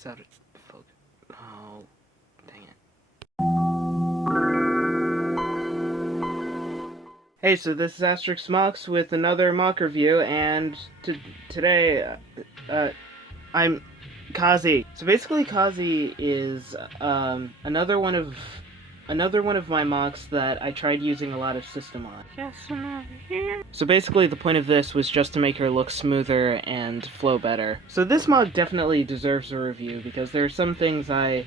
just out of focus. Oh, dang it. Hey, so this is Astorix MOC with another MOC review, and today, I'm Kazie. So basically, Kazie is another one of my MOCs that I tried using a lot of system on. Yes, I'm over here. So basically, the point of this was just to make her look smoother and flow better. So this MOC definitely deserves a review because there are some things I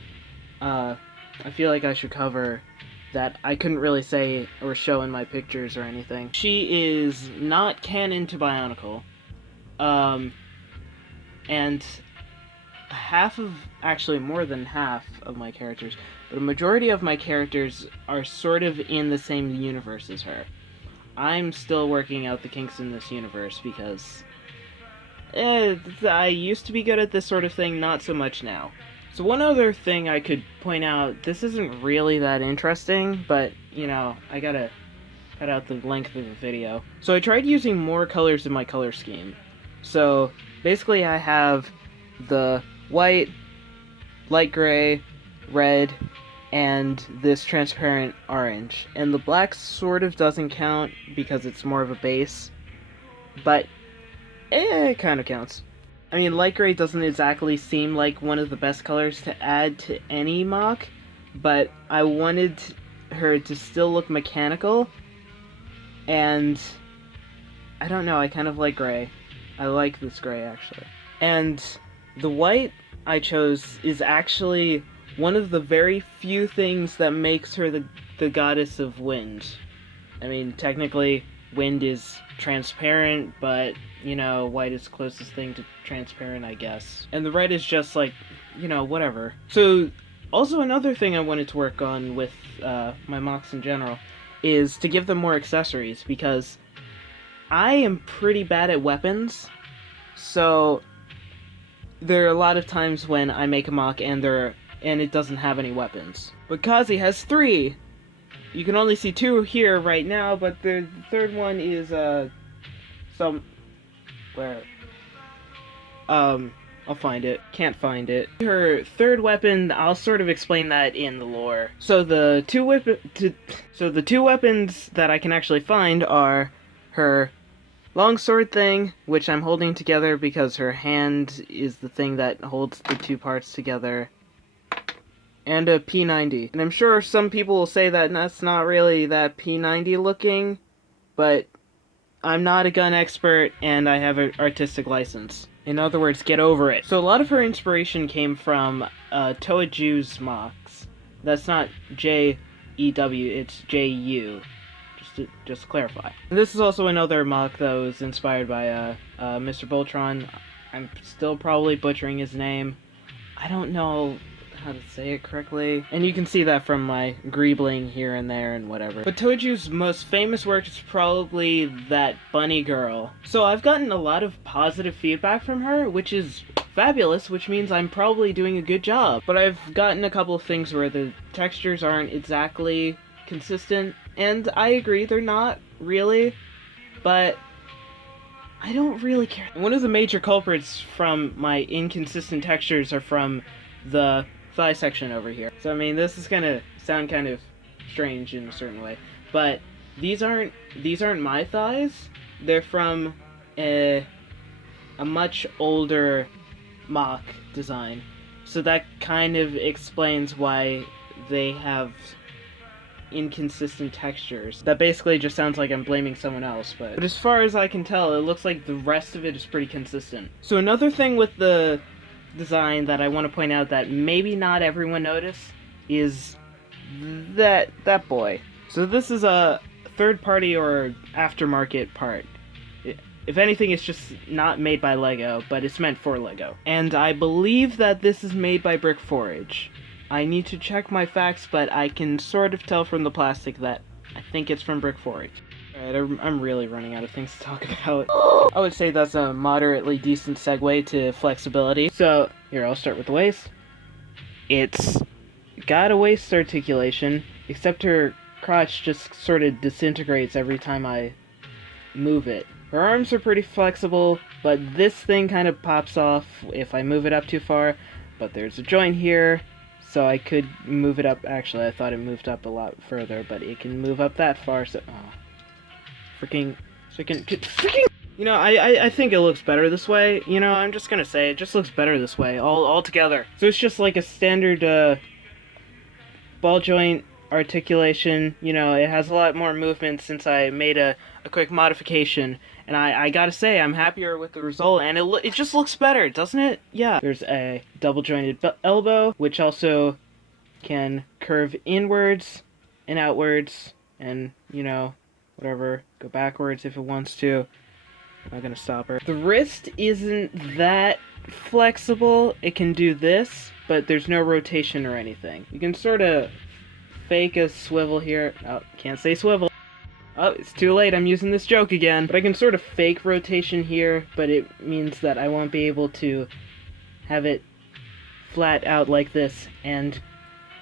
feel like I should cover that I couldn't really say or show in my pictures or anything. She is not canon to Bionicle, and actually more than half of my characters, but a majority of my characters are sort of in the same universe as her. I'm still working out the kinks in this universe because I used to be good at this sort of thing, not so much now. So one other thing I could point out, this isn't really that interesting, but, you know, I gotta cut out the length of the video. So I tried using more colors in my color scheme. So basically I have the white, light gray, red, and this transparent orange. And the black sort of doesn't count because it's more of a base, but it kind of counts. I mean, light gray doesn't exactly seem like one of the best colors to add to any MOC, but I wanted her to still look mechanical, and I don't know, I kind of like gray. I like this gray, actually. And the white I chose is actually one of the very few things that makes her the goddess of wind. I mean, technically, wind is transparent, but, you know, white is the closest thing to transparent, I guess. And the red is just like, you know, whatever. So, also another thing I wanted to work on with my MOCs in general is to give them more accessories, because I am pretty bad at weapons, so there are a lot of times when I make a MOC and it doesn't have any weapons. But Kazie has 3! You can only see 2 here right now, but the third one is, somewhere. I'll find it. Can't find it. Her third weapon, I'll sort of explain that in the lore. So the two weapons that I can actually find are her longsword thing, which I'm holding together because her hand is the thing that holds the two parts together, and a P90. And I'm sure some people will say that that's not really that P90 looking, but I'm not a gun expert and I have an artistic license. In other words, get over it. So a lot of her inspiration came from Toaju's MOCs. That's not J-E-W, it's J-U. Just to clarify. And this is also another MOC that was inspired by Mr. Voltron. I'm still probably butchering his name. I don't know how to say it correctly. And you can see that from my greebling here and there and whatever. But Toaju's most famous work is probably that bunny girl. So I've gotten a lot of positive feedback from her, which is fabulous, which means I'm probably doing a good job. But I've gotten a couple of things where the textures aren't exactly consistent, and I agree, they're not really, but I don't really care. One of the major culprits from my inconsistent textures are from the thigh section over here. So I mean, this is gonna sound kind of strange in a certain way, but these aren't my thighs. They're from a much older MOC design, so that kind of explains why they have inconsistent textures. That basically just sounds like I'm blaming someone else, but as far as I can tell, it looks like the rest of it is pretty consistent. So another thing with the design that I want to point out that maybe not everyone noticed is that boy. So this is a third-party or aftermarket part. If anything, it's just not made by LEGO, but it's meant for LEGO. And I believe that this is made by Brickfair. I need to check my facts, but I can sort of tell from the plastic that I think it's from Brickfair. Alright, I'm really running out of things to talk about. I would say that's a moderately decent segue to flexibility. So, here, I'll start with the waist. It's got a waist articulation, except her crotch just sort of disintegrates every time I move it. Her arms are pretty flexible, but this thing kind of pops off if I move it up too far. but there's a joint here, so I could move it up. Actually, I thought it moved up a lot further, but it can move up that far, so... Oh. Freaking... You know, I think it looks better this way. You know, I'm just gonna say, it just looks better this way, all together. So it's just like a standard, ball joint articulation. You know, it has a lot more movement since I made a quick modification. And I gotta say, I'm happier with the result, and it just looks better, doesn't it? Yeah. There's a double-jointed elbow, which also can curve inwards and outwards, and, you know, whatever, go backwards if it wants to. I'm not gonna stop her. The wrist isn't that flexible. It can do this, but there's no rotation or anything. You can sort of fake a swivel here. Oh, can't say swivel. Oh, it's too late, I'm using this joke again. But I can sort of fake rotation here, but it means that I won't be able to have it flat out like this and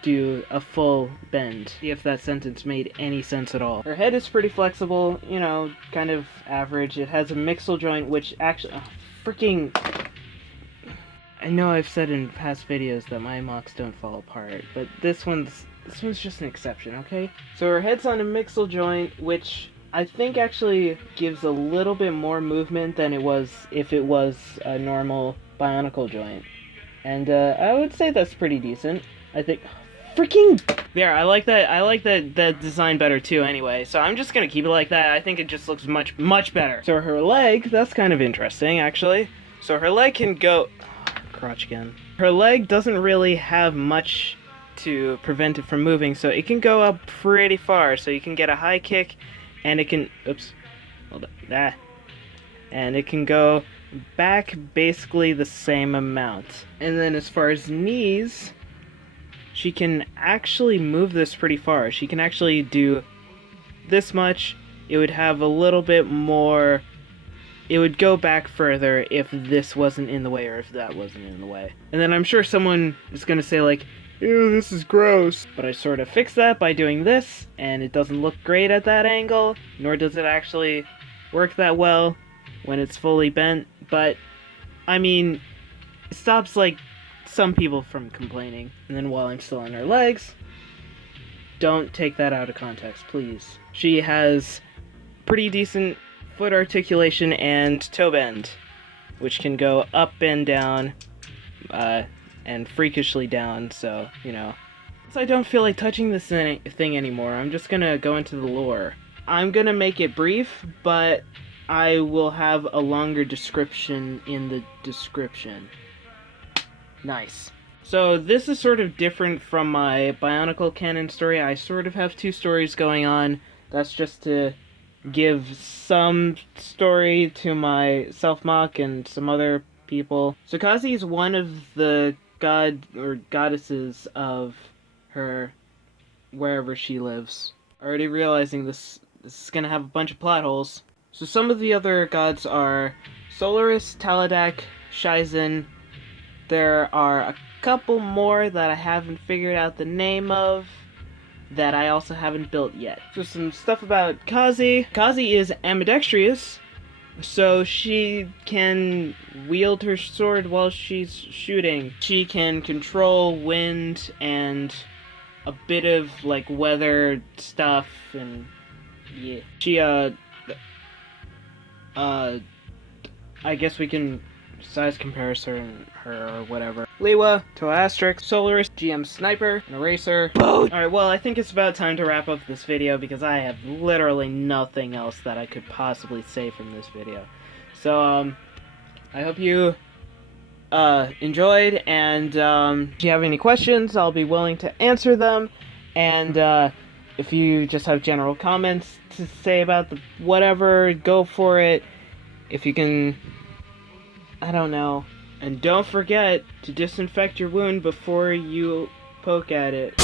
do a full bend. See if that sentence made any sense at all. Her head is pretty flexible, you know, kind of average. It has a mixal joint, which actually... Oh, freaking... I know I've said in past videos that my MOCs don't fall apart, but this one's just an exception, okay? So her head's on a mixal joint, which I think actually gives a little bit more movement than it was if it was a normal Bionicle joint. And I would say that's pretty decent. I think... Freaking... There, I like that design better too anyway, so I'm just gonna keep it like that. I think it just looks much better. So her leg, that's kind of interesting, actually. So her leg can go... Oh, crotch again. Her leg doesn't really have much to prevent it from moving, so it can go up pretty far. So you can get a high kick, and it can... Oops. Hold on. And it can go back basically the same amount. And then as far as knees... She can actually move this pretty far. She can actually do this much. It would have a little bit more... It would go back further if this wasn't in the way or if that wasn't in the way. And then I'm sure someone is going to say like, ew, this is gross. But I sort of fix that by doing this, and it doesn't look great at that angle, nor does it actually work that well when it's fully bent. But, I mean, it stops like... some people from complaining. And then while I'm still on her legs, don't take that out of context, please. She has pretty decent foot articulation and toe bend, which can go up and down, and freakishly down, so, you know. Since I don't feel like touching this thing anymore, I'm just gonna go into the lore. I'm gonna make it brief, but I will have a longer description in the description. Nice. So this is sort of different from my Bionicle canon story. I sort of have two stories going on. That's just to give some story to my self-mock and some other people. So Kazie is one of the god or goddesses of her wherever she lives. Already realizing this is gonna have a bunch of plot holes. So some of the other gods are Solaris, Taladak, Shizen. There are a couple more that I haven't figured out the name of that I also haven't built yet. So some stuff about Kazie. Kazie is ambidextrous, so she can wield her sword while she's shooting. She can control wind and a bit of like weather stuff, and yeah. She I guess we can size comparison her or whatever. Liwa, Toa Astorix, Solaris, GM Sniper, and Eraser. Alright, well, I think it's about time to wrap up this video because I have literally nothing else that I could possibly say from this video. So, I hope you enjoyed, and if you have any questions, I'll be willing to answer them, and if you just have general comments to say about the whatever, go for it. If you can, I don't know. And don't forget to disinfect your wound before you poke at it.